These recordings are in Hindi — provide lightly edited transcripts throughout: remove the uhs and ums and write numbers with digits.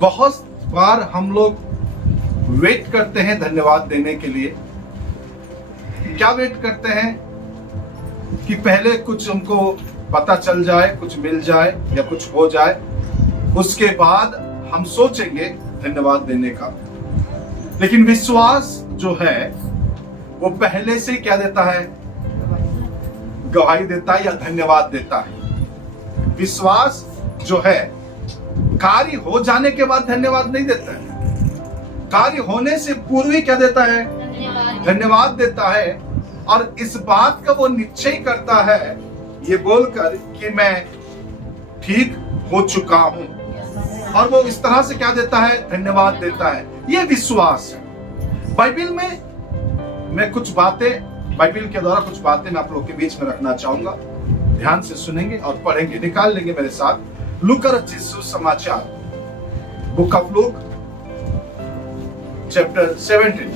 बहुत बार हम लोग वेट करते हैं धन्यवाद देने के लिए। क्या वेट करते हैं कि पहले कुछ हमको पता चल जाए, कुछ मिल जाए या कुछ हो जाए, उसके बाद हम सोचेंगे धन्यवाद देने का। लेकिन विश्वास जो है वो पहले से क्या देता है? गवाही देता है या धन्यवाद देता है। विश्वास जो है कार्य हो जाने के बाद धन्यवाद नहीं देता है, कार्य होने से पूर्व ही क्या देता है? धन्यवाद देता है। और इस बात का वो निश्चय करता है ये बोलकर कि मैं ठीक हो चुका हूं, और वो इस तरह से क्या देता है? धन्यवाद देता है। ये विश्वास है। बाइबल में मैं कुछ बातें, बाइबल के द्वारा कुछ बातें मैं आप लोग के बीच में रखना चाहूंगा। ध्यान से सुनेंगे और पढ़ेंगे, निकाल लेंगे मेरे साथ। लूका रचित सुसमाचार, बुक ऑफ लूक, चैप्टर 17,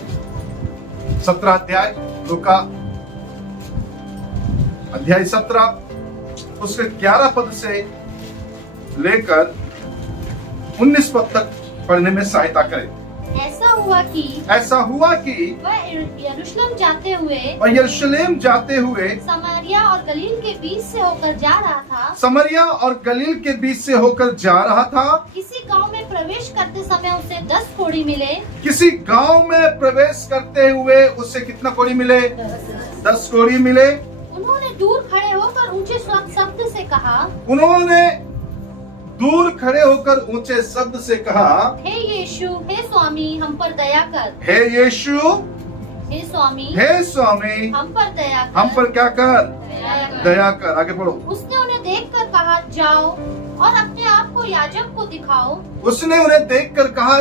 17 अध्याय, लूका अध्याय 17 उसके 11 पद से लेकर 19 पद तक पढ़ने में सहायता करें। ऐसा हुआ कि वह यरूशलेम जाते हुए समारिया और गलील के बीच से होकर जा रहा था। किसी गांव में प्रवेश करते समय उसे 10 कोढ़ी मिले। किसी गांव में प्रवेश करते हुए उसे कितना कोढ़ी मिले? 10 कोढ़ी मिले। उन्होंने दूर खड़े होकर ऊंचे शब्द से कहा, हे यीशु, हे स्वामी, हम पर दया कर। हे यीशु, हे स्वामी, हम पर क्या कर? दया कर। आगे बढ़ो। उसने उन्हें देखकर कहा, जाओ और अपने आप को याजक को दिखाओ। उसने उन्हें देखकर कहा,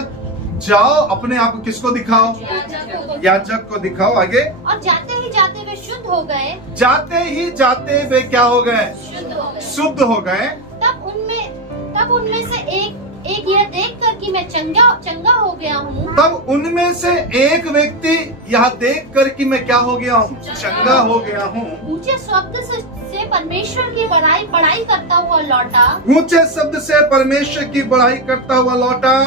जाओ अपने आप को किसको दिखाओ? याजक को दिखाओ। आगे। और जाते ही जाते वे शुद्ध हो गए। जाते ही जाते वे क्या हो गए? शुद्ध हो गए। तब उनमें से एक यह देखकर कि मैं चंगा हो गया हूँ। तब उनमें से एक व्यक्ति यह देखकर कि मैं क्या हो गया हूँ? चंगा हो गया हूँ। ऊंचे शब्द से परमेश्वर की बड़ाई करता हुआ लौटा। ऊंचे शब्द से परमेश्वर की बड़ाई करता हुआ लौटा।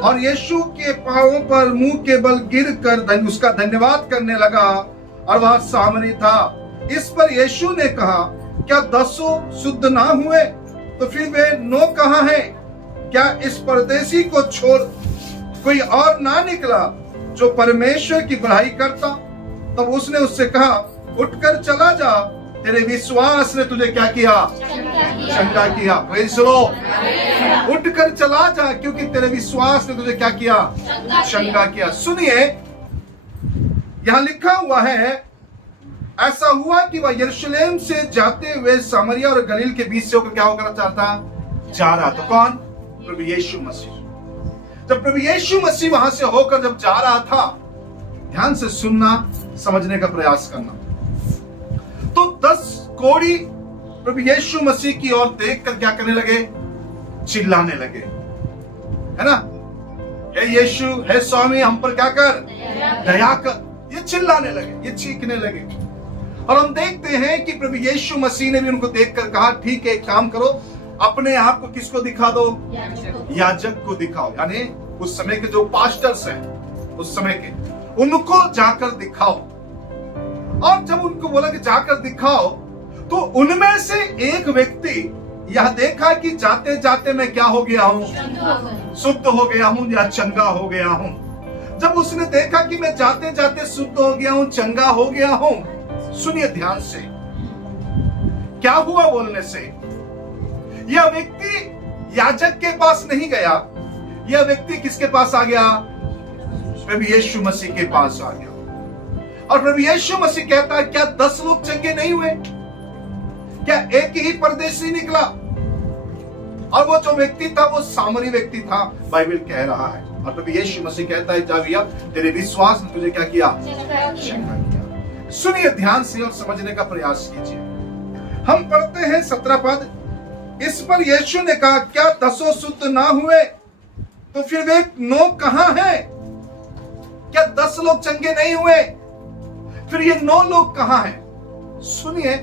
और यीशु के पांवों पर मुंह के बल गिर कर उसका धन्यवाद करने लगा, और वह सामरी था। इस पर यीशु ने कहा, क्या 10 शुद्ध ना हुए? तो फिर वे 9 कहाँ हैं? क्या इस परदेशी को छोड़ कोई और ना निकला जो परमेश्वर की बड़ाई करता? तब उसने उससे कहा, उठकर चला जा, तेरे विश्वास ने तुझे क्या किया? चंगा किया। Praise the Lord. उठकर चला जा, क्योंकि तेरे विश्वास ने तुझे क्या किया? चंगा किया। सुनिए, यहाँ लिखा हुआ है, ऐसा हुआ कि वह यरूशलेम से जाते हुए सामरिया और गलील के बीच से होकर क्या होकर जा रहा था। कौन? प्रभु यीशु मसीह। जब प्रभु यीशु मसीह वहां से होकर जब जा रहा था, ध्यान से सुनना, समझने का प्रयास करना। तो 10 कोढ़ी प्रभु यीशु मसीह की ओर देखकर क्या करने लगे? चिल्लाने लगे, है ना? हे यीशु, हे स्वामी, हम पर क्या कर? दया कर। ये चिल्लाने लगे, ये चीखने लगे। और हम देखते हैं कि प्रभु यीशु मसीह ने भी उनको देखकर कहा, ठीक है, एक काम करो, अपने आप को किसको दिखा दो? याजक को दिखाओ। यानी उस समय के जो पास्टर्स हैं उस समय के, उनको जाकर दिखाओ। और जब उनको बोला कि जाकर दिखाओ, तो उनमें से एक व्यक्ति यह देखा कि जाते जाते मैं क्या हो गया हूँ? शुद्ध हो गया हूँ या चंगा हो गया हूँ। जब उसने देखा कि मैं जाते जाते शुद्ध हो गया हूँ, चंगा हो गया हूँ, सुनिए ध्यान से, क्या हुआ बोलने से? यह व्यक्ति याजक के पास नहीं गया, यह व्यक्ति किसके पास आ गया? प्रभु यीशु मसीह के पास आ गया। और प्रभु यीशु मसीह कहता है, क्या 10 लोग चंगे नहीं हुए? क्या एक ही परदेशी निकला? और वो जो व्यक्ति था वो सामरी व्यक्ति था, बाइबल कह रहा है। और प्रभु यीशु मसीह कहता है, जा भैया, तेरे विश्वास ने तुझे क्या किया? चंगा किया। सुनिए ध्यान से और समझने का प्रयास कीजिए। हम पढ़ते हैं 17 पद। इस पर यीशु ने कहा, क्या 10 शुद्ध ना हुए? तो फिर वे 9 कहाँ हैं? क्या 10 लोग चंगे नहीं हुए? फिर ये 9 लोग कहाँ हैं? सुनिए,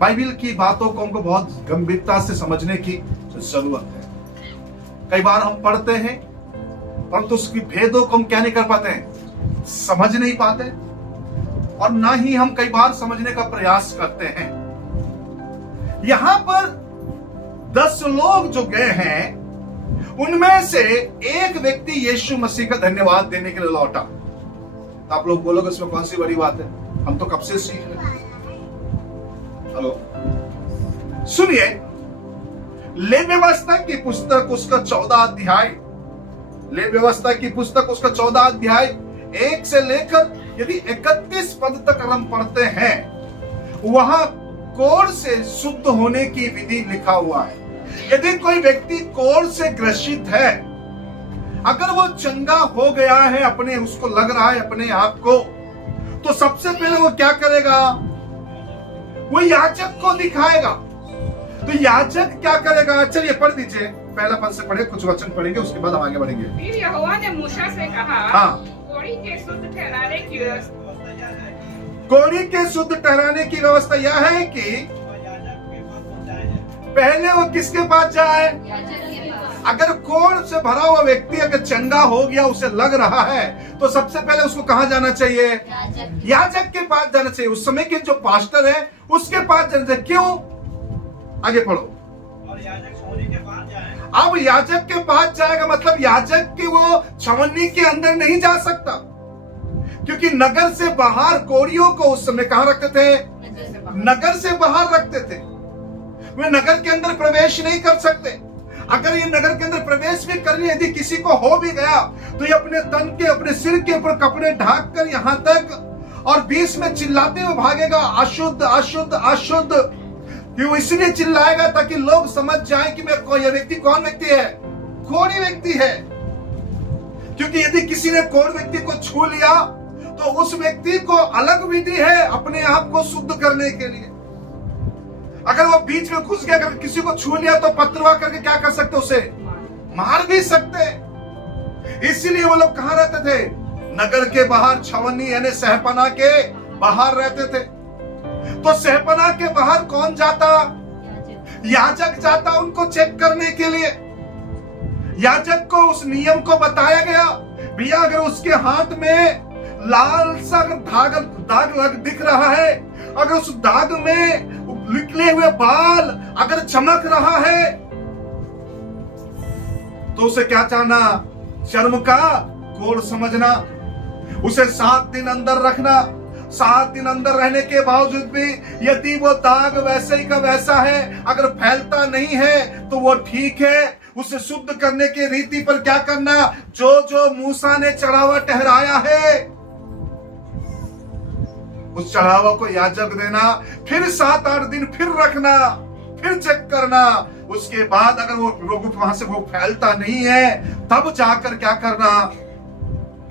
बाइबल की बातों को हमको बहुत गंभीरता से समझने की जरूरत है। कई बार हम पढ़ते हैं परंतु उसकी भेदों को हम क्या नहीं कर पाते हैं, समझ नहीं पाते, और ना ही हम कई बार समझने का प्रयास करते हैं। यहां पर 10 लोग जो गए हैं उनमें से एक व्यक्ति यीशु मसीह का धन्यवाद देने के लिए लौटा। तो आप लोग बोलोगे इसमें कौन सी बड़ी बात है, हम तो कब से सीख रहे हैं। हेलो, सुनिए, ले व्यवस्था की पुस्तक उसका 14 अध्याय, ले व्यवस्था की पुस्तक उसका 14 अध्याय 1 से लेकर यदि 31 पद तक हम पढ़ते हैं, वहां कोढ़ से शुद्ध होने की विधि लिखा हुआ है। यदि कोई व्यक्ति कोढ़ से ग्रसित है, अगर वो चंगा हो गया है, अपने उसको लग रहा है अपने आप को, तो सबसे पहले वो क्या करेगा, वो याजक को दिखाएगा। तो याजक क्या करेगा, चलिए पढ़ दीजिए, पहला पद से पढ़े, कुछ वचन पढ़ेंगे, उसके बाद हम आगे बढ़ेंगे। फिर यहोवा ने मूसा से कहा, हाँ, कोढ़ी के शुद्ध ठहराने की व्यवस्था, कोढ़ी के शुद्ध ठहराने की व्यवस्था यह है कि पहले वो किसके पास जाए। अगर कोढ़ से भरा हुआ व्यक्ति अगर चंगा हो गया, उसे लग रहा है, तो सबसे पहले उसको कहां जाना चाहिए, याजक के पास जाना चाहिए। उस समय के जो पास्टर है उसके पास जाना चाहिए। क्यों, आगे पढ़ो। और याजक छावनी के पास जाए। अब याजक के पास जाएगा मतलब याजक की वो छावनी के अंदर नहीं जा सकता, क्योंकि नगर से बाहर कोढ़ियों को उस समय कहां रखते थे, नगर से बाहर रखते थे। वे नगर के अंदर प्रवेश नहीं कर सकते। अगर ये नगर के अंदर प्रवेश भी करने यदि किसी को हो भी गया, तो ये अपने तन के, अपने सिर के ऊपर कपड़े ढाक कर यहां तक, और बीच में चिल्लाते हुए भागेगा, अशुद्ध अशुद्ध अशुद्ध। वो इसलिए चिल्लाएगा ताकि लोग समझ जाएं कि ये व्यक्ति कौन व्यक्ति है, कोढ़ी व्यक्ति है। क्योंकि यदि किसी ने कोढ़ व्यक्ति को छू लिया, तो उस व्यक्ति को अलग विधि है अपने आप को शुद्ध करने के लिए। अगर वो बीच में घुस गया, अगर किसी को छू लिया, तो पत्रवा करके क्या कर सकते, उसे मार भी सकते। इसीलिए वो लोग कहां रहते थे, नगर के बाहर, छावनी यानी सहपना के बाहर रहते थे। तो सहपना के बाहर कौन जाता, याजक जाता उनको चेक करने के लिए। याजक को उस नियम को बताया गया, भैया अगर उसके हाथ में लाल सा दाग लग दिख रहा है, अगर उस दाग में निकले हुए बाल अगर चमक रहा है, तो उसे क्या चाहना, शर्म का कोढ़ समझना, उसे 7 दिन अंदर रखना। 7 दिन अंदर रहने के बावजूद भी यदि वो दाग वैसे ही का वैसा है, अगर फैलता नहीं है, तो वो ठीक है। उसे शुद्ध करने की रीति पर क्या करना, जो जो मूसा ने चढ़ावा ठहराया है, उस चढ़ावा को याजक देना, फिर 7-8 दिन फिर रखना, फिर चेक करना। उसके बाद अगर वो वहां से वो फैलता नहीं है, तब जाकर क्या करना,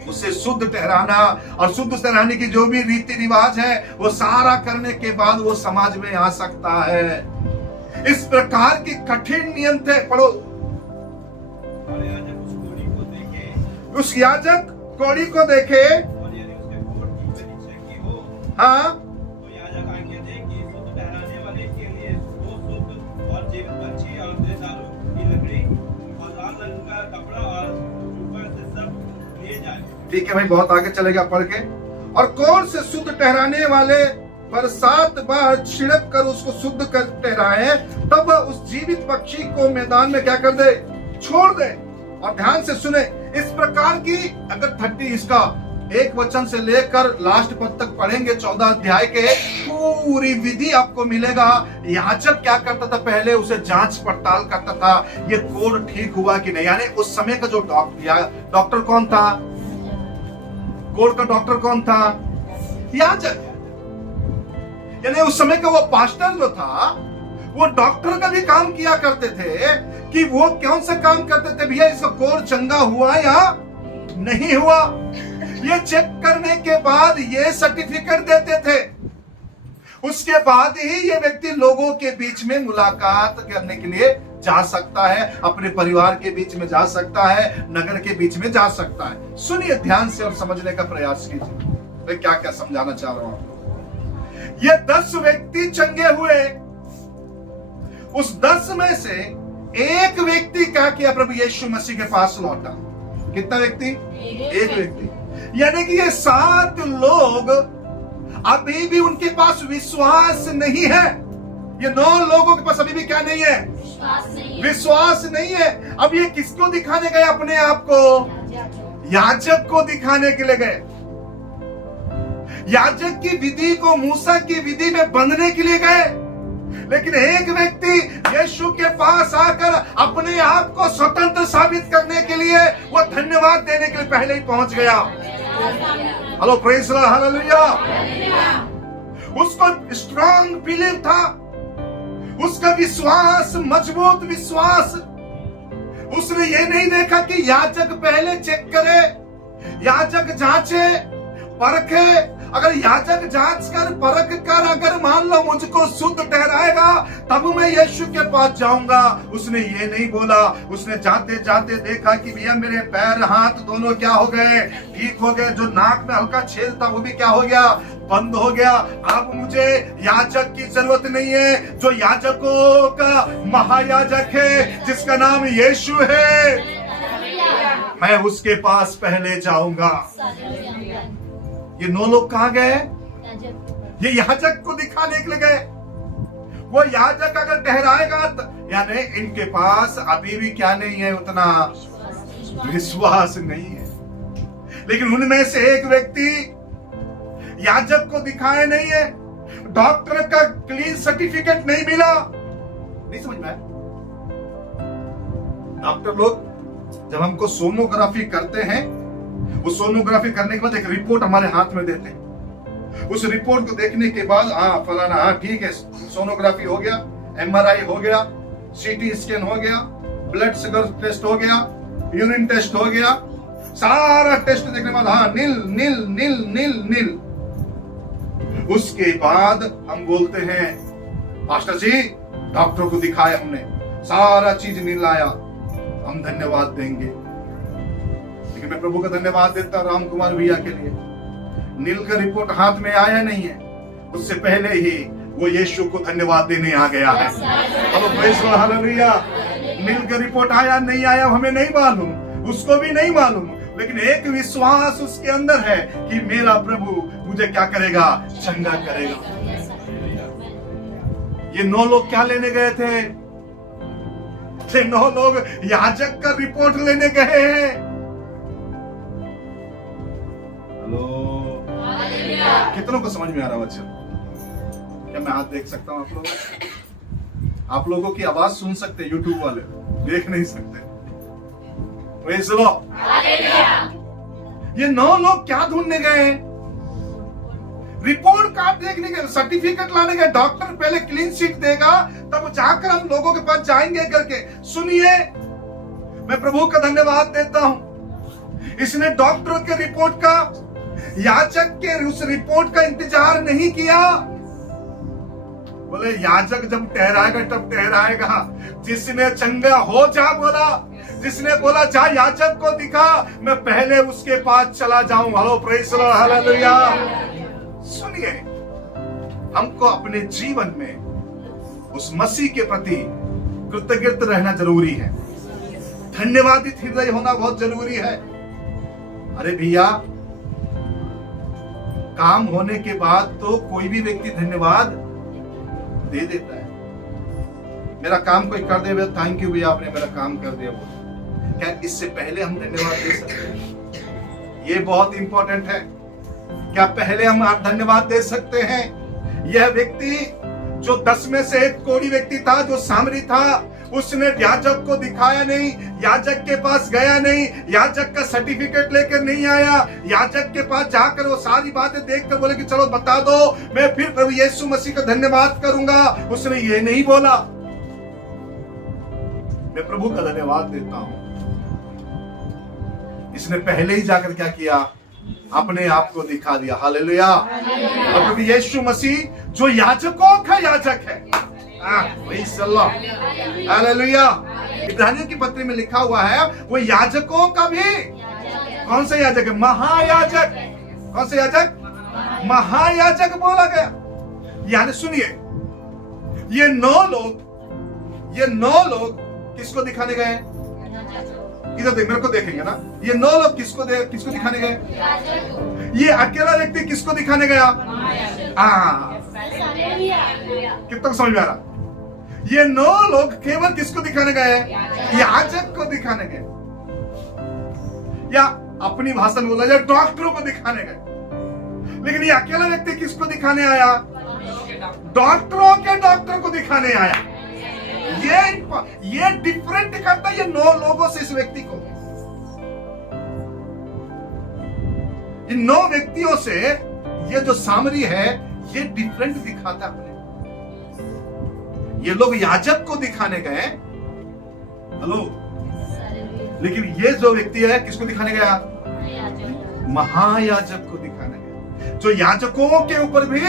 उसे शुद्ध ठहराना। और शुद्ध ठहराने की जो भी रीति रिवाज है, वो सारा करने के बाद वो समाज में आ सकता है। इस प्रकार की कठिन नियम थे। पढ़ो। और याजक उस कोढ़ी को देखे, उस याजक कोढ़ी को देखे, और यदि उसके कोढ़ की बलि छेकी हो, हाँ, तो याजक आज्ञा दे कि शुद्ध ठहराने वाले के लिए 2 शुद्ध और जीवित पक्षी और देवदारू की लकड़ी और लाल रंग का कपड़ा और ऊपर से सब लिए जाए। ठीक है भाई, बहुत आगे चलेगा पढ़ के। और कोढ़ से शुद्ध ठहराने वाले पर 7 बार छिड़क कर उसको शुद्ध कर ठहराए, तब उस जीवित पक्षी को मैदान में क्या कर दे, छोड़ दे। और ध्यान से सुने, इस प्रकार की अगर 30 इसका 1 वचन से लेकर लास्ट पद तक पढ़ेंगे 14 अध्याय के, पूरी विधि आपको मिलेगा। याजक क्या करता था, पहले उसे जांच पड़ताल करता था, ये कोढ़ ठीक हुआ कि नहीं। यानी उस समय का जो डॉक्टर कौन था, कोढ़ का डॉक्टर कौन था, याजक। यानी उस समय का वो पास्टर जो था, वो डॉक्टर का भी काम किया करते थे। कि वो कौन सा काम करते थे, भैया इसका कोढ़ चंगा हुआ या नहीं हुआ, ये चेक करने के बाद ये सर्टिफिकेट देते थे। उसके बाद ही ये व्यक्ति लोगों के बीच में मुलाकात करने के लिए जा सकता है, अपने परिवार के बीच में जा सकता है, नगर के बीच में जा सकता है। सुनिए ध्यान से और समझने का प्रयास कीजिए, मैं क्या क्या समझाना चाह रहा हूं। ये 10 व्यक्ति चंगे हुए, उस 10 में से एक व्यक्ति क्या किया, प्रभु यीशु मसीह के पास लौटा। कितना व्यक्ति? एक व्यक्ति। यानी कि ये 7 लोग अभी भी उनके पास विश्वास नहीं है। ये 9 लोगों के पास अभी भी क्या नहीं है? विश्वास नहीं है। अब ये किसको दिखाने गए? अपने आप को याजक को दिखाने के लिए गए। याजक की विधि को मूसा की विधि में बंधने के लिए गए। लेकिन एक व्यक्ति यीशु के पास आकर अपने आप को स्वतंत्र साबित करने के लिए, वो धन्यवाद देने के लिए पहले ही पहुंच गया। Hello praise the lord, hallelujah. उसको स्ट्रांग बिलीव था, उसका विश्वास, मजबूत विश्वास। उसने ये नहीं देखा कि याजक पहले चेक करे, याजक जांचे परखे। अगर याजक जांच कर परख कर अगर मान लो मुझको शुद्ध ठहराएगा तब मैं यीशु के पास जाऊंगा। उसने ये नहीं बोला। उसने जाते जाते देखा कि भैया मेरे पैर हाथ दोनों क्या हो गए? ठीक हो गए। जो नाक में हल्का छेद था वो भी क्या हो गया? बंद हो गया। अब मुझे याजक की जरूरत नहीं है। जो याजकों का महायाजक है, जिसका नाम यीशु है, मैं उसके पास पहले जाऊंगा। ये 9 लोग कहां गए? ये याजक को दिखाने के लिए गए। वो याजक अगर ठहराएगा यानी इनके पास अभी भी क्या नहीं है? उतना विश्वास नहीं है। लेकिन उनमें से एक व्यक्ति याजक को दिखाए नहीं है। डॉक्टर का क्लीन सर्टिफिकेट नहीं मिला। नहीं समझ में आया? डॉक्टर लोग जब हमको सोनोग्राफी करते हैं, वो सोनोग्राफी करने के बाद एक रिपोर्ट हमारे हाथ में देते हैं। उस रिपोर्ट को देखने के बाद फलाना ठीक है, सोनोग्राफी हो गया, MRI हो गया, CT स्कैन हो गया, ब्लड शुगर टेस्ट हो गया, यूरिन टेस्ट हो गया। सारा टेस्ट देखने के बाद नील नील नील नील नील। उसके बाद हम बोलते हैं पास्टर जी डॉक्टर को दिखाया हमने, सारा चीज नील आया, हम धन्यवाद देंगे। लेकिन मैं प्रभु का धन्यवाद देता राम कुमार भैया के लिए, नील का रिपोर्ट हाथ में आया नहीं है, उससे पहले ही वो यीशु को धन्यवाद देने आ गया है। Hello praise the lord, hallelujah. Neel का रिपोर्ट आया नहीं आया हमें नहीं मालूम, उसको भी नहीं मालूम, लेकिन एक विश्वास उसके अंदर है कि मेरा प्रभु मुझे क्या करेगा? चंगा करेगा। ये 9 लोग क्या लेने गए थे? ये 9 लोग याजक का रिपोर्ट लेने गए हैं। कितनों को समझ में आ रहा है बच्चों? क्या मैं हाथ देख सकता हूं? आप लोगों की आवाज सुन सकते, यूट्यूब वाले देख नहीं सकते। Praise the Lord. ये 9 लोग क्या ढूंढने गए? रिपोर्ट कार्ड देखने गए, सर्टिफिकेट लाने गए। डॉक्टर पहले क्लीन शीट देगा तब जाकर हम लोगों के पास जाएंगे करके। सुनिए, मैं प्रभु का धन्यवाद देता हूं, इसने डॉक्टर के रिपोर्ट का, याजक के उस रिपोर्ट का इंतजार नहीं किया। बोले याजक जब ठहराएगा तब ठहराएगा। जिसने चंगा हो जा बोला, जिसने बोला जा याजक को दिखा, मैं पहले उसके पास चला जाऊं। Hello praise the lord, hallelujah. सुनिए, हमको अपने जीवन में उस मसीह के प्रति कृतज्ञ रहना जरूरी है। धन्यवादित हृदय होना बहुत जरूरी है। अरे भैया, काम होने के बाद तो कोई भी व्यक्ति धन्यवाद दे देता है। मेरा काम कोई कर दे, थैंक यू भैया आपने मेरा काम कर दिया, क्या इससे पहले हम धन्यवाद दे सकते हैं? ये बहुत इंपॉर्टेंट है। क्या पहले हम धन्यवाद दे सकते हैं? यह व्यक्ति जो 10 में से एक कोढ़ी व्यक्ति था, जो सामरी था, उसने याजक को दिखाया नहीं, याजक के पास गया नहीं, याजक का सर्टिफिकेट लेकर नहीं आया। याजक के पास जाकर वो सारी बातें देखकर बोले कि चलो बता दो, मैं फिर प्रभु यीशु मसीह का धन्यवाद करूंगा। उसने ये नहीं बोला। मैं प्रभु का धन्यवाद देता हूं, इसने पहले ही जाकर क्या किया? अपने आप को दिखा दिया। हालेलुया। और प्रभु यीशु मसीह जो याजकों का याजक है, हालेलुया। इब्रानियों की पत्री में लिखा हुआ है वो याजकों का भी कौन सा याजक है? महायाजक। कौन सा याजक? महायाजक बोला गया। यानी सुनिए, ये 9 लोग किसको दिखाने गए? इधर देख, मेरे को देखेंगे ना। ये 9 लोग किसको दिखाने गए? ये अकेला व्यक्ति किसको दिखाने गया? कितना समझ में आ रहा? ये 9 लोग केवल किसको दिखाने गए? याजक को दिखाने गए, या अपनी भाषा में बोला जाए डॉक्टरों को दिखाने गए। लेकिन ये अकेला व्यक्ति किसको दिखाने आया? डॉक्टरों के डॉक्टर को दिखाने आया। ये डिफरेंट करता है ये 9 लोगों से इस व्यक्ति को। इन 9 व्यक्तियों से ये जो सामरी है ये डिफरेंट दिखाता है अपने। ये लोग याजक को दिखाने गए, हेलो, लेकिन ये जो व्यक्ति है किसको दिखाने गया? महायाजक को दिखाने गया, जो याजकों के ऊपर भी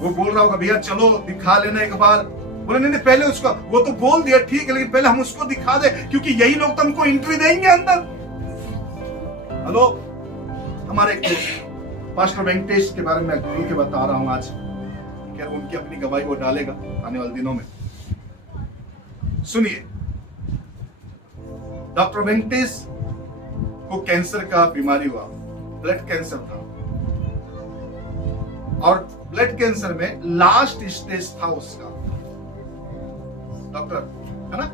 वो बोल रहा होगा भैया चलो दिखा लेना एक बार। बोले नहीं पहले उसको, वो तो बोल दिया ठीक है, लेकिन पहले हम उसको दिखा दे, क्योंकि यही लोग तो हमको एंट्री देंगे अंदर। हेलो, हमारे एक पास्टर वेंकटेश के बारे में खुल के बता रहा हूं आज, क्या उनकी अपनी गवाही वो डालेगा आने वाले दिनों में। सुनिए, डॉक्टर वेंकटेश को कैंसर का बीमारी हुआ, ब्लड कैंसर था, और ब्लड कैंसर में लास्ट स्टेज था उसका। डॉक्टर है ना,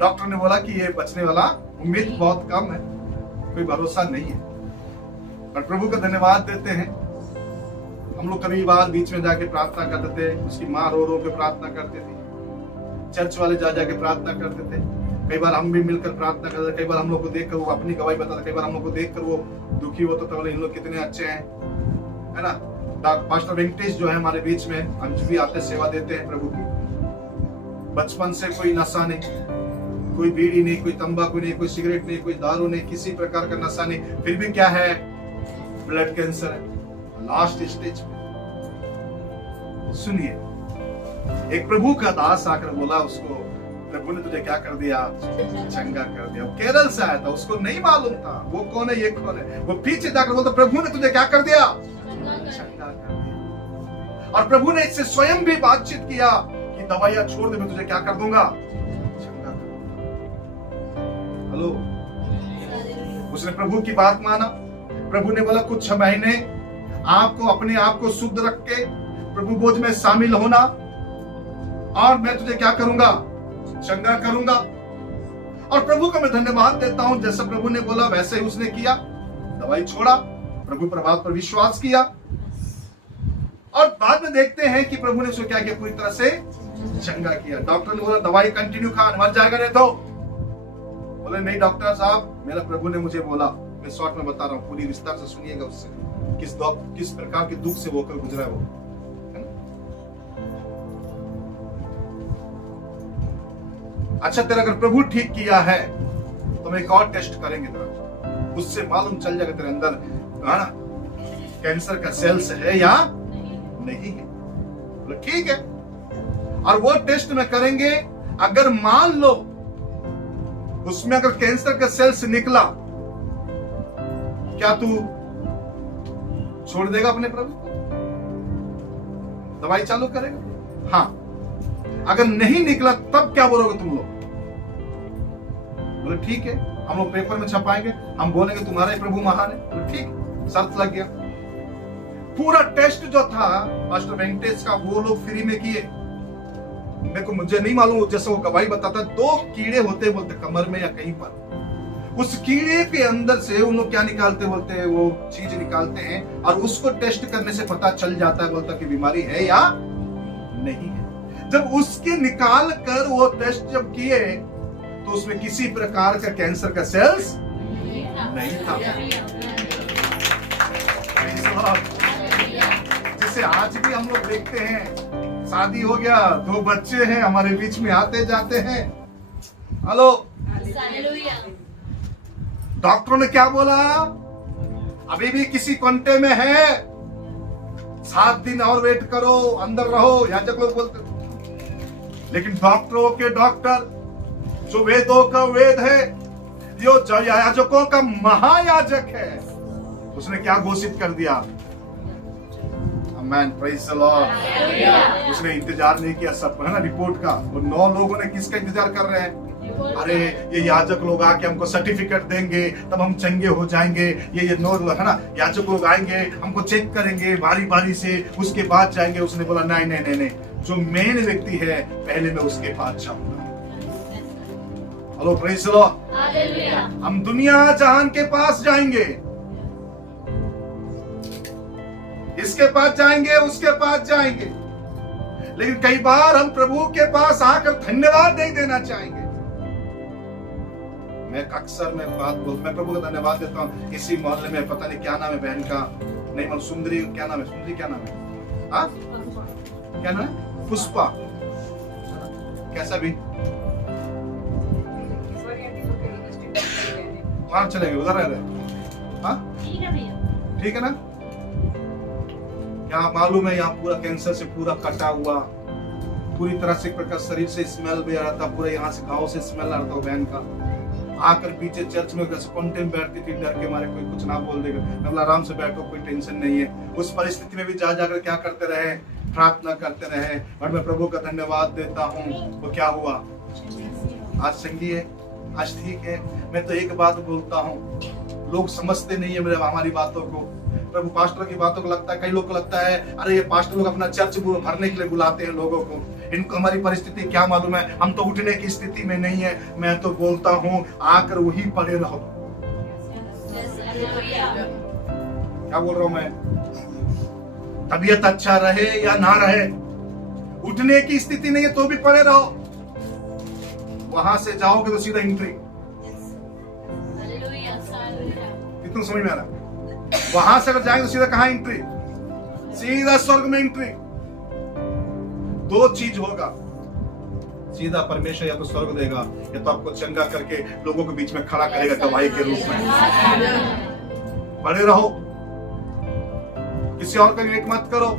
डॉक्टर ने बोला कि ये बचने वाला उम्मीद बहुत कम है, कोई भरोसा नहीं है। पर प्रभु का धन्यवाद देते हैं, हम लोग कभी बार बीच में जाके प्रार्थना करते थे, उसकी माँ रो रो के प्रार्थना करते थे, चर्च वाले जा जाके प्रार्थना करते थे, कई बार हम भी मिलकर प्रार्थना करते थे, कई बार हम लोग को देखकर वो अपनी गवाही बताता, कई बार हम लोग को देखकर वो दुखी होता था, इन लोग कितने अच्छे हैं, है ना। पास्टर वेंकटेश जो है हमारे बीच में, हम भी आते सेवा देते हैं प्रभु की। बचपन से कोई नशा नहीं, कोई बीड़ी नहीं, कोई तंबाकू नहीं, कोई सिगरेट नहीं, कोई दारू नहीं, किसी प्रकार का नशा नहीं, फिर भी क्या है? ब्लड कैंसर है, लास्ट स्टेज पे। सुनिए, एक प्रभु का दास आकर बोला उसको, प्रभु ने तुझे क्या कर दिया? चंगा कर दिया। केरल से आया था, उसको नहीं मालूम था वो कौन है ये कौन है। वो पीछे जाकर बोलता प्रभु ने तुझे क्या कर दिया? चंगा कर दिया। और प्रभु ने इससे स्वयं भी बातचीत किया कि दवाइयां छोड़ दे, मैं तुझे क्या कर दूंगा? चंगा कर दूंगा। हेलो, उसने प्रभु की बात माना। प्रभु ने बोला कुछ महीने आपको अपने आप को शुद्ध रख के प्रभु भोज में शामिल होना, और मैं तुझे क्या करूंगा? चंगा करूंगा। और प्रभु को मैं धन्यवाद देता हूं, जैसा प्रभु ने बोला वैसे ही उसने किया, दवाई छोड़ा, प्रभु पर बात पर विश्वास किया, और बाद में देखते हैं कि प्रभु ने उसको क्या किया? पूरी तरह से चंगा किया। डॉक्टर ने बोला दवाई कंटिन्यू खा, मर जाएगा नहीं तो। बोले नहीं डॉक्टर साहब, मेरा प्रभु ने मुझे बोला, मैं शॉर्ट में बता रहा हूँ, पूरी विस्तार से सुनिएगा उससे किस प्रकार के दुख से वो होकर गुजरा है वो। अच्छा, तेरा अगर प्रभु ठीक किया है तो हम एक और टेस्ट करेंगे तेरा, उससे मालूम चल जाएगा तेरे अंदर कैंसर का सेल्स है या नहीं है। बोले ठीक है, और वो टेस्ट में करेंगे। अगर मान लो उसमें अगर कैंसर का सेल्स निकला, क्या तू छोड़ देगा अपने प्रभु को? दवाई चालू करेगा? हाँ। अगर नहीं निकला तब क्या बोलोगे तुम लोग? बोले ठीक है, हम लोग पेपर में छपाएंगे, हम बोलेंगे तुम्हारा ही प्रभु महान है। बोले ठीक, शर्त लग गया। पूरा टेस्ट जो था पास्टर वेंकटेश का वो लोग फ्री में किए। मुझे नहीं मालूम, जैसे वो गवाही बताता, 2 कीड़े होते बोलते कमर में या कहीं पर, उस कीड़े के अंदर से उन लोग क्या निकालते बोलते हैं, वो चीज निकालते हैं, और उसको टेस्ट करने से पता चल जाता है बोलता कि बीमारी है या नहीं है। जब उसके निकाल कर वो टेस्ट जब किए तो उसमें किसी प्रकार का कैंसर का सेल्स नहीं था। जिसे आज भी हम लोग देखते हैं, शादी हो गया, 2 बच्चे हैं, हमारे बीच में आते जाते हैं। हेलो, डॉक्टरों ने क्या बोला? अभी भी किसी कांटे में है, 7 दिन और वेट करो, अंदर रहो, याजक लोग बोलते। लेकिन डॉक्टरों के डॉक्टर, जो वेदों का वेद है, जो याजकों का महायाजक है, उसने क्या घोषित कर दिया? आमेन, प्रेज द लॉर्ड। उसने इंतजार नहीं किया सब, है ना, रिपोर्ट का। और 9 लोगों ने किसका इंतजार कर रहे हैं? अरे ये याजक लोग आके हमको सर्टिफिकेट देंगे, तब हम चंगे हो जाएंगे। ये 9 लोग, है ना, याजक लोग आएंगे, हमको चेक करेंगे बारी बारी से, उसके बाद जाएंगे। उसने बोला नहीं नहीं नहीं नहीं, जो मेन व्यक्ति है पहले मैं उसके पास जाऊंगा। Hello, praise the Lord. हम दुनिया जहान के पास जाएंगे, इसके पास जाएंगे, उसके पास जाएंगे, लेकिन कई बार हम प्रभु के पास आकर धन्यवाद नहीं देना चाहेंगे। मैं प्रभु का धन्यवाद देता हूँ। इसी मोहल्ले में पता नहीं क्या नाम है बहन का, नहीं मतलब सुंदरी, क्या नाम है, सुंदरी क्या नाम है, हाँ क्या नाम है, पुष्पा, कैसा भी वहां चले गए, उधर रह रहे, हाँ ठीक है ना। क्या मालूम है, यहाँ पूरा कैंसर से पूरा कटा हुआ, पूरी तरह से प्रकार शरीर से स्मेल भी आ रहा था, पूरा यहाँ से गाँव से स्मेल आ रहा था बहन का। आकर पीछे चर्च में कॉन्टेम बैठती थी, डर के मारे कोई कुछ ना बोल देगा। मतलब आराम से बैठो, कोई टेंशन नहीं है। उस परिस्थिति में भी जाकर क्या करते रहे, प्रार्थना करते रहे। और मैं प्रभु का धन्यवाद देता हूँ। वो क्या हुआ, आज संगी है, आज ठीक है। मैं तो एक बात बोलता हूँ, लोग समझते नहीं है मेरे हमारी बातों को, प्रभु पास्टर की बातों को लगता है, कई लोग को लगता है अरे ये पास्टर लोग अपना चर्च भरने के लिए बुलाते हैं लोगों को। इनको हमारी परिस्थिति क्या मालूम है, हम तो उठने की स्थिति में नहीं है। मैं तो बोलता हूँ आकर वही पड़े रहो। क्या बोल रहा हूं मैं, तबीयत अच्छा रहे या ना रहे, उठने की स्थिति नहीं है तो भी पड़े रहो। वहां से जाओगे तो सीधा एंट्री, कितना समझ में आ रहा। वहां से अगर जाएंगे तो सीधा कहां एंट्री, सीधा स्वर्ग में एंट्री। 2 चीज होगा, सीधा परमेश्वर या तो स्वर्ग देगा या तो आपको चंगा करके लोगों के बीच में खड़ा करेगा गवाही के रूप में। बड़े रहो, किसी और का विवेक मत करो।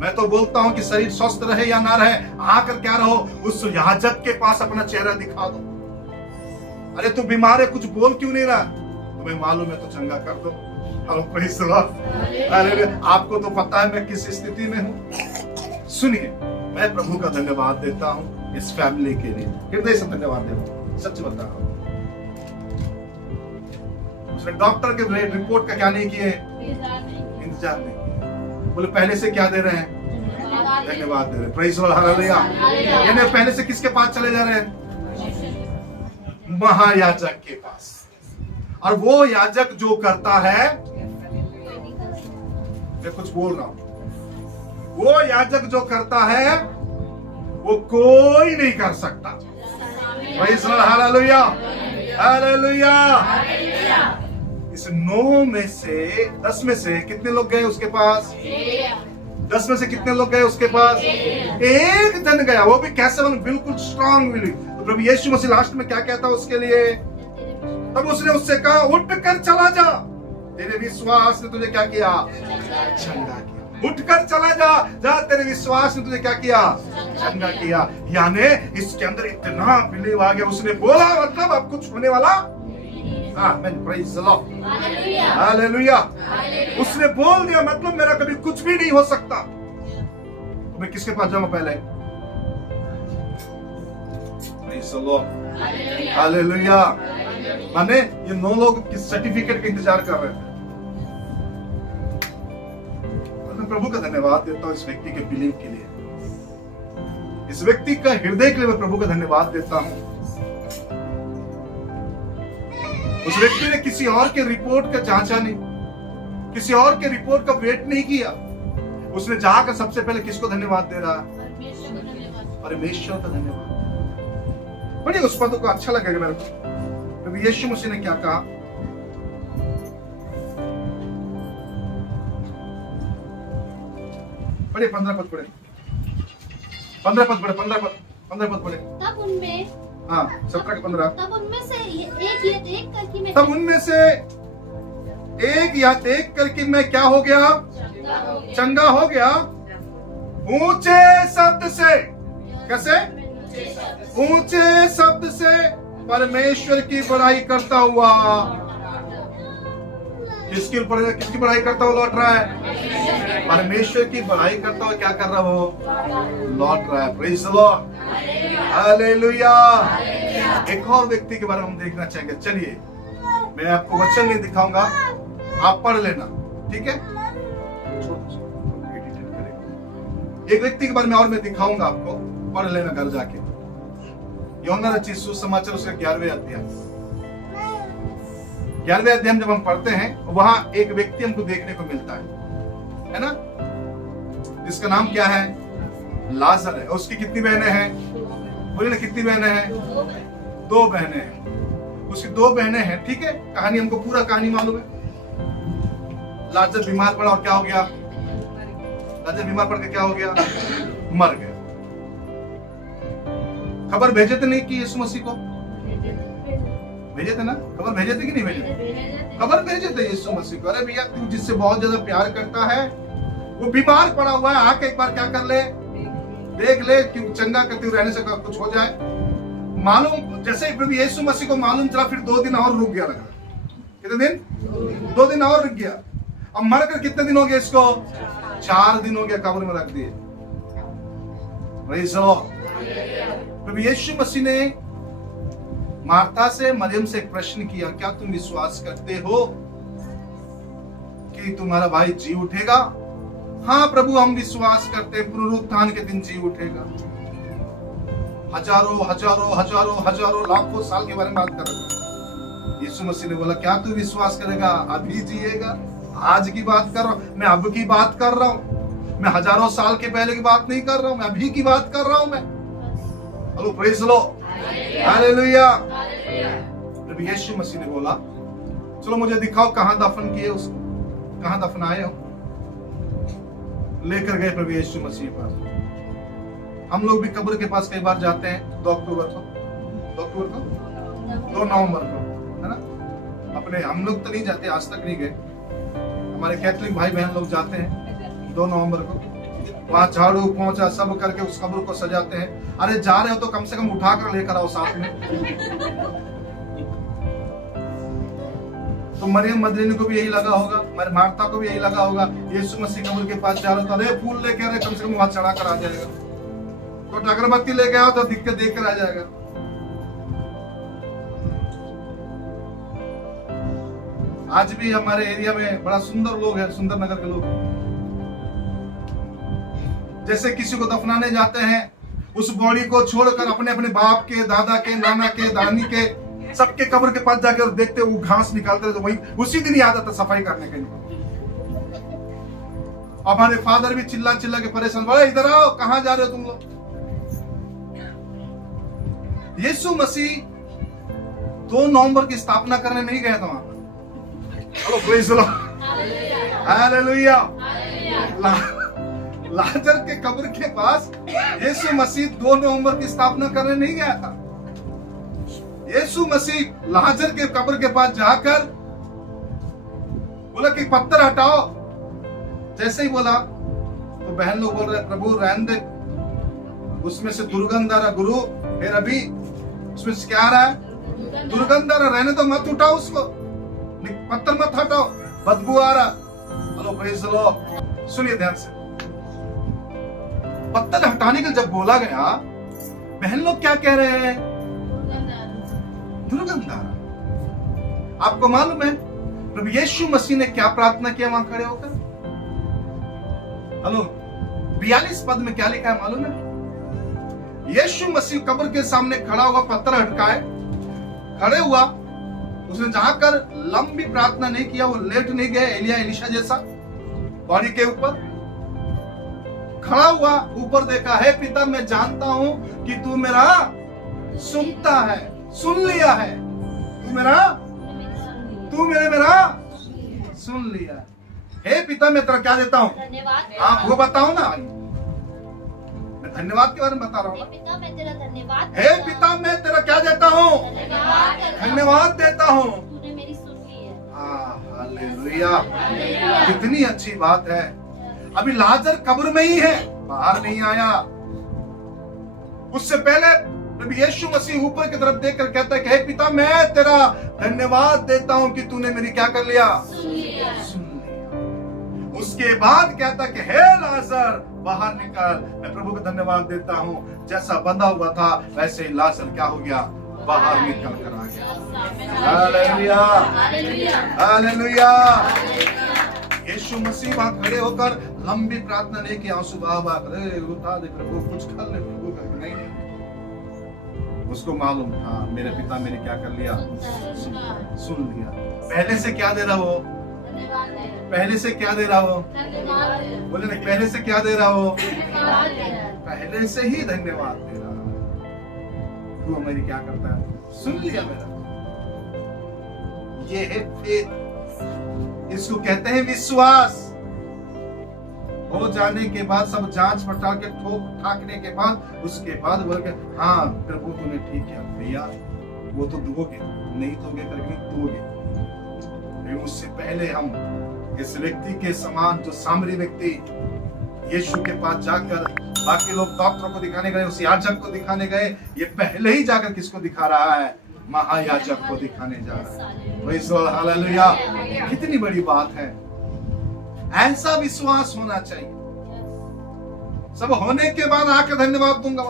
मैं तो बोलता हूं कि शरीर स्वस्थ रहे या ना रहे, आकर क्या रहो, उस याजक के पास अपना चेहरा दिखा दो। अरे तू बीमार है, कुछ बोल क्यों नहीं रहा, तुम्हें मालूम है तो चंगा कर दो। अरे आपको तो पता है मैं किस स्थिति में हूं। सुनिए, मैं प्रभु का धन्यवाद देता हूं इस फैमिली के लिए, हृदय से धन्यवाद देता हूं। सच बता रहा हूं, उसने डॉक्टर के रिपोर्ट का क्या नहीं किए, इंतजार नहीं। बोले पहले से क्या दे रहे हैं, धन्यवाद दे रहे हैं। Praise the hallelujah. यानी पहले से किसके पास चले जा रहे हैं, महायाजक के पास। और वो याजक जो करता है, मैं कुछ बोल रहा हूं, वो याजक जो करता है वो कोई नहीं कर सकता। Praise the hallelujah, hallelujah. इस 9 में से 10 में से कितने लोग गए उसके पास, 10 में से कितने लोग गए उसके पास, एक जन गया, वो भी कैसे, बिल्कुल स्ट्रांग विल। तो प्रभु यीशु मसीह लास्ट में क्या कहता उसके लिए, तब उसने उससे कहा उठ कर चला जा, तेरे विश्वास ने तुझे क्या किया, चंगा किया। उठ कर चला जा, तेरे विश्वास ने तुझे क्या किया, चंगा किया। यानी इसके अंदर इतना बिलीव आ गया, उसने बोला मतलब अब कुछ होने वाला। आमीन, प्रेज़ द लॉर्ड, हालेलुया। उसने बोल दिया मतलब मेरा कभी कुछ भी नहीं हो सकता। तो मैं किसके पास जाऊंगा पहले, प्रेज़ द लॉर्ड, हालेलुया। माने ये 9 लोग किस सर्टिफिकेट का इंतजार कर रहे थे। मैं प्रभु का धन्यवाद देता हूं इस व्यक्ति के बिलीव के लिए, इस व्यक्ति का हृदय के लिए मैं प्रभु का धन्यवाद देता हूं। उस व्यक्ति ने किसी और के रिपोर्ट का जांचा नहीं, किसी और के रिपोर्ट का वेट नहीं किया। उसने जाकर सबसे पहले किसको धन्यवाद दे रहा, परमेश्वर का धन्यवाद। बड़ी उस पद को अच्छा लगेगा मेरे को। प्रभु यीशु मसीह ने क्या कहा, पढ़े 15 पद पढ़े, 15 पद पढ़े, 15 पद पढ़े। तब उनमें, हाँ 17 का 15। तब उनमें से एक ये देख कर कि मैं, तब उनमें से एक यह देख कर कि मैं क्या हो गया, चंगा हो गया, ऊंचे शब्द से, कैसे, ऊंचे शब्द से परमेश्वर की बड़ाई करता हुआ। किसकी बड़ाई करता हुआ लौट रहा है, परमेश्वर की बड़ाई करता हुआ क्या कर रहा है? वो लौट रहा है। Praise the lord, hallelujah. एक और व्यक्ति के बारे में हम देखना चाहेंगे। चलिए, मैं आपको वचन नहीं दिखाऊंगा, आप पढ़ लेना, ठीक है? एक व्यक्ति के बारे में और मैं दिखाऊंगा आपको, पढ़ लेना घर जाके। यूहन्ना रचित सुसमाचार उसका 11वें अध्याय, 11वें अध्याय जब हम पढ़ते हैं, वहां एक व्यक्ति हमको देखने को मिलता है ना, जिसका नाम क्या है? लाजर है। उसकी कितनी बहनें हैं? बोलिए ना, कितनी बहनें हैं? 2 बहनें हैं। उसकी 2 बहनें हैं, ठीक है? कहानी हमको पूरा कहानी मालूम है। लाजर बीमार पड़ा और क्या हो गया? लाजर बीमार पड़ के क्या हो गया? मर गया। खबर भेजे थे नहीं कि यीशु मसीह को? भेजे थे ना? खबर भेजे थे कि नहीं भेजे थे? खबर भेजे थे यीशु मसीह को। अरे भैया, तू जिससे बहुत ज्यादा प्यार करता है वो बीमार पड़ा हुआ है, आके एक बार क्या कर ले, देख ले कि चंगा करते हुए रहने से कुछ हो जाए। मालूम जैसे ही प्रभु यीशु मसीह को मालूम चला, फिर 2 दिन और रुक गया। लगा कितने दिन? 2 दिन और रुक गया। अब मरकर कितने दिन हो गए इसको? 4 दिन हो गया, कब्र में रख दिए। Praise the lord. प्रभु यीशु मसीह ने मार्था से, मरियम से एक प्रश्न किया, क्या तुम विश्वास करते हो कि तुम्हारा भाई जी उठेगा? हाँ प्रभु, हम विश्वास करते हैं, पुनरुत्थान के दिन जी उठेगा। हजारों हजारों हजारों हजारों लाखों साल के बारे में बात कर रहे हैं। यीशु मसीह ने बोला, क्या तू विश्वास करेगा? अभी जिएगा। आज की बात कर रहा हूं मैं, अब की बात कर रहा हूं मैं, हजारों साल के पहले की बात नहीं कर रहा हूं मैं, अभी की बात कर रहा हूं मैं। Hello, praise the lord, hallelujah. प्रभु यीशु मसीह ने बोला, चलो मुझे दिखाओ कहां दफन किए उसको, कहां दफनाए हो। लेकर गए प्रभु यीशु मसीह के पास। हम लोग भी कब्र के पास कई बार जाते हैं। 2 अक्टूबर को, 2 नवंबर को, है ना? अपने हम लोग तो नहीं जाते, आज तक नहीं गए। हमारे कैथोलिक भाई बहन लोग जाते हैं 2 नवंबर को। वहां झाड़ू पोंछा सब करके उस कब्र को सजाते हैं। अरे जा रहे हो तो कम से कम उठा कर लेकर आओ साथ में। तो मरियम मदलिनी को भी यही लगा होगा, मार्था को भी यही लगा होगा। यीशु मसीह कब्र के पास जा रहा था, अरे फूल लेके आ रहे, कम से कम वहां चढ़ा कर आ जाएगा। तो अगरबत्ती लेके आओ तो दिख के देख कर आ जाएगा। आज भी हमारे एरिया में बड़ा सुंदर लोग हैं, सुंदर नगर के लोग। जैसे किसी को दफनाने जाते हैं, उस बॉडी को छोड़कर अपने अपने बाप के, दादा के, नाना के, दानी के, सबके कब्र के पास जाकर देखते वो घास निकालते, तो वही उसी दिन याद आता सफाई करने के लिए। हमारे फादर भी चिल्ला चिल्ला के परेशान, बोले इधर आओ, कहां जा रहे हो तुम लोग। यीशु मसीह 2 नवंबर की स्थापना करने नहीं गया था वहां पर। Hello, praise the lord, hallelujah. लाजर के कब्र के पास यीशु मसीह 2 नवंबर की स्थापना करने नहीं गया था। यीशु मसीह लाजर के कब्र के पास जाकर बोला कि पत्थर हटाओ। जैसे ही बोला तो बहन लोग बोल रहे, प्रभु रहने दे, उसमें से दुर्गंध आ रहा। गुरु, फिर अभी उसमें से क्या आ रहा है? दुर्गंध आ रहा। रहने तो मत उठाओ उसको, पत्थर मत हटाओ, बदबू आ रहा। Hello, praise the Lord. सुनिए ध्यान से, पत्थर हटाने का जब बोला गया, बहन लोग क्या कह रहे हैं? दुर्गंध आ रहा। आपको मालूम है प्रभु यीशु मसीह ने क्या प्रार्थना किया वहां खड़े होकर? हेलो, 42 पद में क्या लिखा है मालूम है? यीशु मसीह कब्र के सामने खड़ा हुआ, पत्थर हटकाए खड़े हुआ। उसने जाकर लंबी प्रार्थना नहीं किया, वो लेट नहीं गया एलिया एलिशा जैसा बॉडी के ऊपर खड़ा हुआ। ऊपर देखा, है पिता, मैं जानता हूं कि तू मेरा सुनता है, सुन लिया है। तू मेरा सुन लिया है। हे पिता, मैं तेरा क्या देता हूं? धन्यवाद। हाँ, वो बताओ ना, मैं धन्यवाद के बारे में बता रहा हूँ। हे पिता, मैं तेरा धन्यवाद। हे पिता, मैं तेरा क्या देता हूँ? धन्यवाद देता हूँ। तूने मेरी सुन ली है। हालेलुया, कितनी अच्छी बात है। अभी लाजर कब्र में ही है, बाहर नहीं आया। उससे पहले प्रभु यीशु मसीह ऊपर की तरफ देखकर कहता है कि हे पिता, मैं तेरा धन्यवाद देता हूं कि तूने मेरी क्या कर लिया? सुन लिया। उसके बाद कहता कि हे लाजर बाहर निकल। मैं प्रभु को धन्यवाद देता हूँ, जैसा बंधा हुआ था वैसे ही लाजर क्या हो गया, बाहर निकल कर आ गया। Hallelujah, hallelujah. यीशु मसीह वहां खड़े होकर लंबी प्रार्थना लेके आंसू बहा करे, उठा दे प्रभु, कुछ कर ले प्रभु, कर नहीं। उसको मालूम था मेरे पिता मैंने क्या कर लिया, सुन लिया। पहले से क्या दे रहा हो, पहले से क्या दे रहा हो, बोले ना, पहले से क्या दे रहा हो, पहले से ही धन्यवाद दे रहा। तू हमारी क्या करता है, सुन लिया मेरा। ये है फेथ, इसको कहते हैं विश्वास। हो जाने के बाद सब जांच पड़ताल के ठोक ठाकने के बाद उसके बाद बोल के हाँ प्रभु तूने ठीक किया भैया, वो तो दोगे, नहीं दोगे करके दोगे। उससे पहले हम इस व्यक्ति के समान, जो सामरी व्यक्ति यीशु के पास जाकर, बाकी लोग डॉक्टर को दिखाने गए, उस याजक को दिखाने गए, ये पहले ही जाकर किसको दिखा रहा है, महायाजक को दिखाने जा रहा है। हालेलुया, कितनी बड़ी बात है। ऐसा विश्वास होना चाहिए। सब होने के बाद आकर धन्यवाद दूंगा।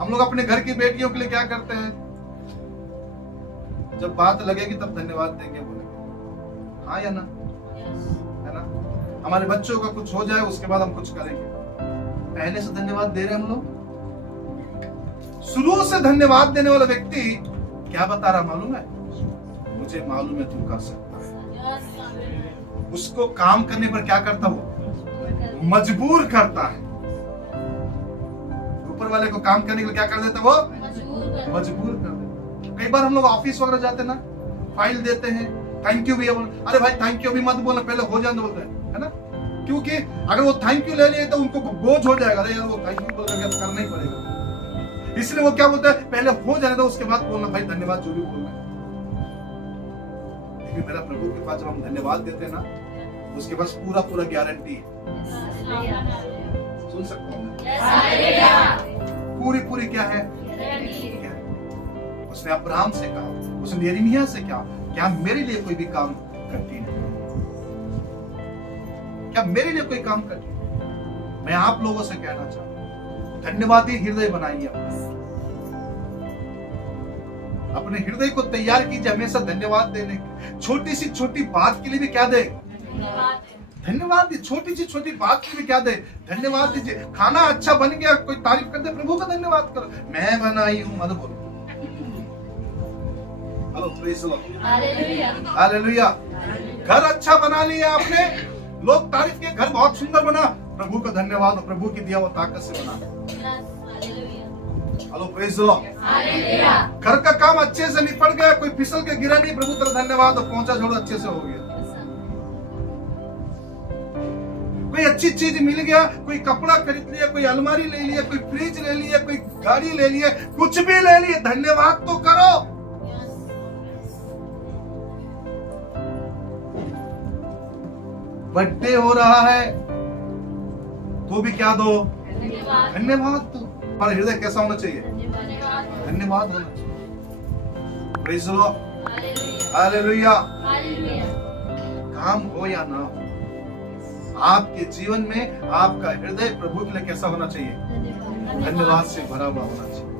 हम लोग अपने घर की बेटियों के लिए क्या करते हैं, जब बात लगेगी तब धन्यवाद देंगे, बोलेंगे हाँ या ना, है ना। हमारे बच्चों का कुछ हो जाए उसके बाद हम कुछ करेंगे, पहले से धन्यवाद दे रहे हैं हम लोग। शुरू से धन्यवाद देने वाला व्यक्ति क्या बता रहा मालूम है, मुझे मालूम है तू कर सकता है। उसको काम करने पर क्या करता, वो मजबूर करता है। ऊपर वाले को काम करने के लिए क्या कर देता, वो मजबूर कर देता। कई बार हम लोग ऑफिस वगैरह जाते ना, फाइल देते हैं, थैंक यू भैया, अरे भाई थैंक यू भी मत बोलना, पहले हो जाने बोलते हैं, है ना। क्योंकि अगर वो थैंक यू ले लिए तो उनको बोझ हो जाएगा, अरे यार वो थैंक यू बोल रहे हैं, करना ही पड़ेगा। इसलिए वो क्या बोलता है, पहले हो जाने दो उसके बाद बोलना भाई धन्यवाद जो भी बोलना है। लेकिन मेरा प्रभु के पास जब हम धन्यवाद देते हैं ना, उसके पास पूरा पूरा गारंटी है। सुन सकता हूँ पूरी पूरी क्या है, उसने अब्राहम से कहा, उसने यिर्मयाह से कहा, क्या मेरे लिए कोई भी काम करती है, क्या मेरे लिए कोई काम करती है। मैं आप लोगों से कहना चाहता हूं, धन्यवादी हृदय बनाइए, अपने हृदय को तैयार कीजिए हमेशा धन्यवाद देने की। छोटी सी छोटी बात के लिए भी क्या दे, धन्यवाद दीजिए। छोटी सी छोटी बात के लिए क्या दे, धन्यवाद दीजिए। खाना अच्छा बन गया, कोई तारीफ कर दे, प्रभु का धन्यवाद करो, मैं बनाई हूं मत बोलो। Hello praise Lord, hallelujah. घर अच्छा बना लिया आपने, लोग तारीफ किए, घर बहुत सुंदर बना, प्रभु का धन्यवाद, प्रभु की दिया वो ताकत से बना। हेलो प्रेज लॉर्ड, घर का काम अच्छे से निपट गया, कोई फिसल के गिरा नहीं, प्रभु तेरा धन्यवाद, पहुंचा छोड़ो अच्छे से हो गया। कोई अच्छी चीज मिल गया, कोई कपड़ा खरीद लिया, कोई अलमारी ले लिया, कोई फ्रिज ले लिया, कोई गाड़ी ले लिया, कुछ भी ले लिया, धन्यवाद तो करो। बर्थडे हो रहा है तो भी क्या दो, धन्यवाद दो। हमारा हृदय कैसा होना चाहिए, धन्यवाद होना चाहिए। Praise the lord, hallelujah. काम हो या ना हो, आपके जीवन में आपका हृदय प्रभु के लिए कैसा होना चाहिए, धन्यवाद से भरा हुआ होना चाहिए।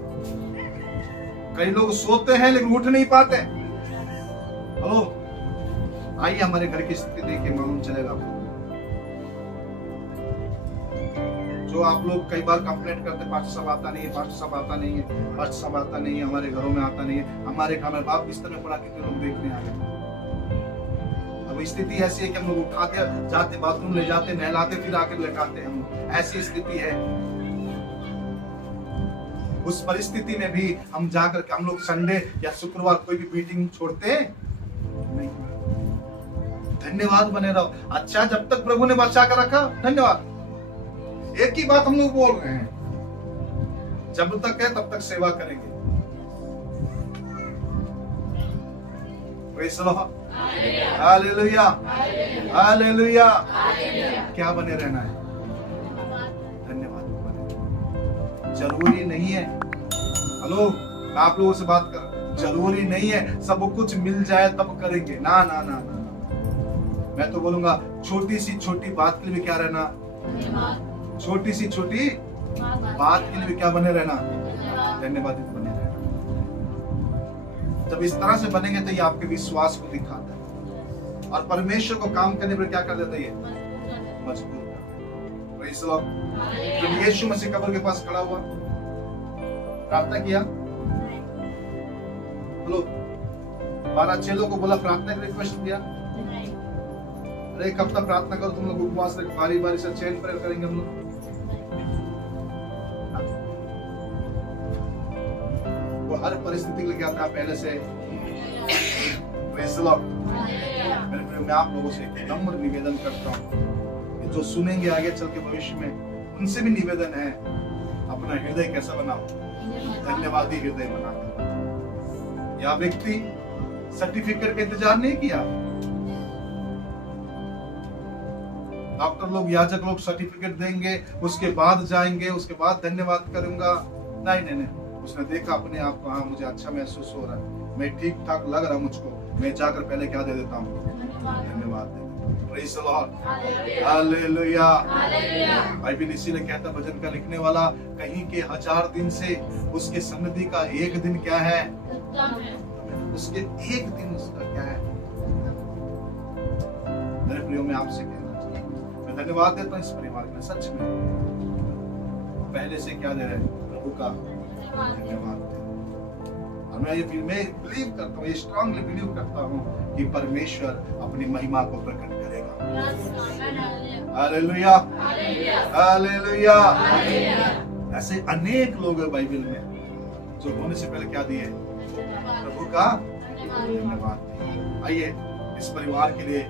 कई लोग सोते हैं लेकिन उठ नहीं पाते। हेलो, आइए हमारे घर की स्थिति देख के मालूम चलेगा। जो आप लोग कई बार कंप्लेंट करते, पास्टर साहब आता नहीं है, पास्टर साहब आता नहीं है, पास्टर साहब आता नहीं है, हमारे घरों में आता नहीं है। हमारे घर में बाप बिस्तर में पड़ा कितने लोग देखने आ गए। अब स्थिति ऐसी है कि हम लोग उठाते जाते, बाथरूम ले जाते, नहलाते, फिर आकर लेटाते हैं। ऐसी स्थिति है। उस परिस्थिति में भी हम जाकर हम लोग संडे या शुक्रवार कोई भी मीटिंग छोड़ते नहीं। धन्यवाद बने रहो। अच्छा, जब तक प्रभु ने बचा कर रखा, धन्यवाद। एक ही बात हम लोग बोल रहे हैं, जब तक है तब तक सेवा करेंगे। Praise the lord, hallelujah, hallelujah. क्या बने रहना है, धन्यवाद बने। जरूरी नहीं है, हेलो मैं आप लोगों से बात कर, जरूरी नहीं है सब कुछ मिल जाए तब करेंगे। ना ना ना ना, मैं तो बोलूंगा छोटी सी छोटी बात के लिए भी क्या रहना, छोटी सी छोटी बात के लिए भी क्या बने रहना, धन्यवादित बने रहना। जब इस तरह से बनेंगे तो ये आपके विश्वास को दिखाता है और परमेश्वर को काम करने पर क्या कर देता है, ये मजबूर करता है। Praise the Lord. जब यीशु मसीह कब्र के पास खड़ा हुआ, प्रार्थना किया, बोलो 12 चेलों को बोला प्रार्थना के रिक्वेस्ट किया, अरे एक हफ्ता प्रार्थना करो तुम लोग, उपवास रख, बारी बारी से चेन प्रेयर करेंगे हम लोग। वो हर परिस्थिति के लिए क्या था पहले से। Praise the Lord. मैं आप लोगों से एक नम्र निवेदन करता हूँ, जो सुनेंगे आगे चल के भविष्य में, उनसे भी निवेदन है, अपना हृदय कैसा बनाओ, धन्यवादी हृदय बनाओ। यह व्यक्ति सर्टिफिकेट का इंतजार नहीं किया। डॉक्टर लोग, याजक लोग सर्टिफिकेट देंगे, उसके बाद जाएंगे, उसके बाद धन्यवाद करूंगा, नहीं नहीं नहीं। उसने देखा अपने आप को, हाँ मुझे अच्छा महसूस हो रहा है, मैं ठीक ठाक लग रहा मुझको, मैं जाकर पहले क्या दे देता हूँ, धन्यवाद दे देता हूँ। Praise the Lord. Hallelujah. Bible इसीलिए कहता, भजन का लिखने वाला, कहीं के 1000 दिन से उसके सन्निधि का एक दिन क्या है, उसके एक दिन उसका क्या है। मेरे प्रियो, मैं आपसे कहना चाहिए, मैं धन्यवाद देता हूँ इस परिवार में, सच में पहले से क्या दे रहे हैं, प्रभु का धन्यवाद दे। और मैं बिलीव करता हूँ, ये स्ट्रांगली बिलीव करता हूँ कि परमेश्वर अपनी महिमा को प्रकट करेगा। Hallelujah, hallelujah. ऐसे अनेक लोग हैं बाइबल में जो होने से पहले क्या दिए, प्रभु का धन्यवाद दिए। आइए इस परिवार के लिए,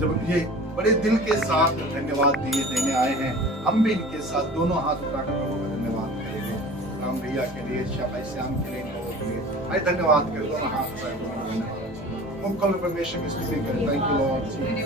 जब ये बड़े दिल के साथ धन्यवाद दिए देने आए हैं, हम भी इनके साथ दोनों हाथ उठाकर प्रभु का धन्यवाद करेंगे। राम भैया के लिए, शाबाश श्याम के लिए, आइए धन्यवाद करें, दोनों हाथ उठाकर मुख खोल परमेश्वर की स्तुति करें। Thank you Lord.